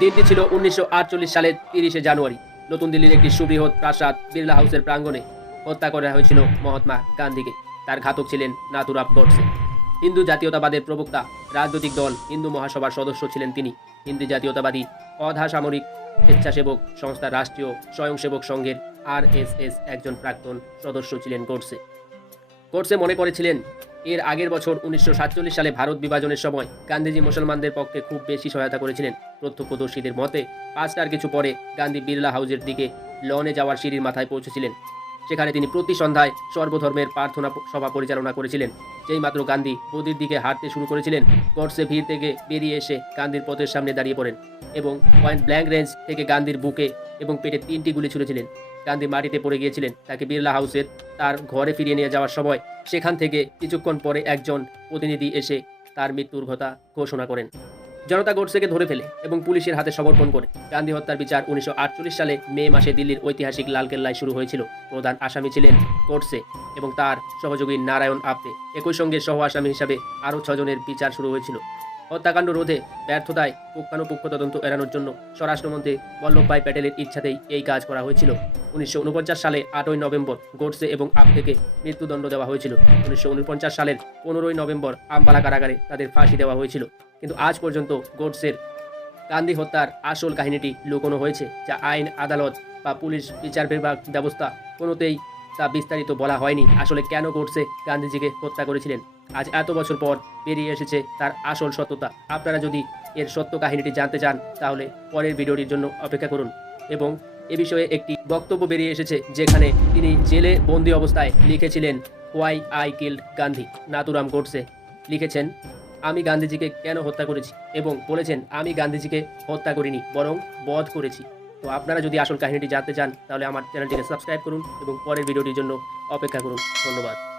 দিনটি ছিল উনিশশো সালের তিরিশে জানুয়ারি। নতুন দিল্লির একটি সুবৃহৎ প্রাসাদ বিড়লা হাউসের প্রাঙ্গণে হত্যা করা হয়েছিল মহাত্মা গান্ধীকে। তার ঘাতক ছিলেন নাথুরাম গডসে। হিন্দু জাতীয়তাবাদের প্রবক্তা, রাজনৈতিক দল, হিন্দু মহাসভার সদস্য ছিলেন তিনি। হিন্দু জাতীয়তাবাদী অধা সামরিক স্বেচ্ছাসেবক সংস্থা রাষ্ট্রীয় স্বয়ংসেবক সংঘের আরএসএস একজন প্রাক্তন সদস্য ছিলেন গোডসে। গোডসে মনে করেছিলেন এর আগের বছর উনিশশো সাতচল্লিশ সালে ভারত বিভাজনের সময় গান্ধীজি মুসলমানদের পক্ষে খুব বেশি সহায়তা করেছিলেন। প্রত্যক্ষদর্শীদের মতে, পাঁচটার কিছু পরে গান্ধী বিড়লা হাউসের দিকে লনে যাওয়ার সিঁড়ির মাথায় পৌঁছেছিলেন। সেখানে তিনি প্রতি সন্ধ্যায় সর্বধর্মের প্রার্থনা সভা পরিচালনা করেছিলেন, যেই মাত্র গান্ধী বদির দিকে হাঁটতে শুরু করেছিলেন, গডসে ভিড় থেকে বেরিয়ে এসে গান্ধীর পথের সামনে দাঁড়িয়ে পড়েন এবং পয়েন্ট ব্ল্যাঙ্ক রেঞ্জ থেকে গান্ধীর বুকে এবং পেটে তিনটি গুলি ছুঁড়েছিলেন। গান্ধী মাটিতে পড়ে গিয়েছিলেন, তাকে বিড়লা হাউসের তার ঘরে ফিরিয়ে নিয়ে যাওয়ার সময় সেখান থেকে কিছুক্ষণ পরে একজন প্রতিনিধি এসে তার মৃত্যুর কথা ঘোষণা করেন। জনতা গোডসেকে ধরে ফেলে এবং পুলিশের হাতে সমর্পণ করে। গান্ধী হত্যার বিচার উনিশশো আটচল্লিশ সালে মে মাসে দিল্লির ঐতিহাসিক লালকেল্লায় শুরু হয়েছিল। প্রধান আসামি ছিলেন গোডসে এবং তার সহযোগী নারায়ণ আপতে। একই সঙ্গে সহ আসামি হিসাবে আরও ছজনের বিচার শুরু হয়েছিল। হত্যাকাণ্ড রোধে ব্যর্থতায় পুঙ্খানুপুঙ্খ তদন্ত এড়ানোর জন্য স্বরাষ্ট্রমন্ত্রী বল্লভভাই প্যাটেলের ইচ্ছাতেই এই কাজ করা হয়েছিল। উনিশশো ঊনপঞ্চাশ সালে আটই নভেম্বর গোডসে এবং আপতেকে মৃত্যুদণ্ড দেওয়া হয়েছিল। উনিশশো ঊনপঞ্চাশ সালের পনেরোই নভেম্বর আম্বালা কারাগারে তাদের ফাঁসি দেওয়া হয়েছিল। কিন্তু আজ পর্যন্ত গোডসের গান্ধী হত্যার আসল কাহিনীটি লুকোনো হয়েছে, যা আইন, আদালত বা পুলিশ বিচার বিভাগ ব্যবস্থা কোনোতেই তা বিস্তারিত বলা হয়নি। আসলে কেন গোডসে গান্ধীজিকে হত্যা করেছিলেন? আজ এত বছর পর বেরিয়ে এসেছে তার আসল সত্যতা। আপনারা যদি এর সত্য কাহিনীটি জানতে চান, তাহলে পরের ভিডিওটির জন্য অপেক্ষা করুন এবং এ বিষয়ে একটি বক্তব্য বেরিয়ে এসেছে যেখানে তিনি জেলে বন্দি অবস্থায় লিখেছিলেন, why I killed Gandhi? Nathuram Godse লিখেছেন, আমি গান্ধীজিকে কেন হত্যা করেছি? এবং বলেছেন, আমি গান্ধীজিকে হত্যা করিনি, বরং বধ করেছি। তো আপনারা যদি আসল কাহিনীটি জানতে চান, তাহলে আমার চ্যানেলটিকে সাবস্ক্রাইব করুন এবং পরের ভিডিওটির জন্য অপেক্ষা করুন। ধন্যবাদ।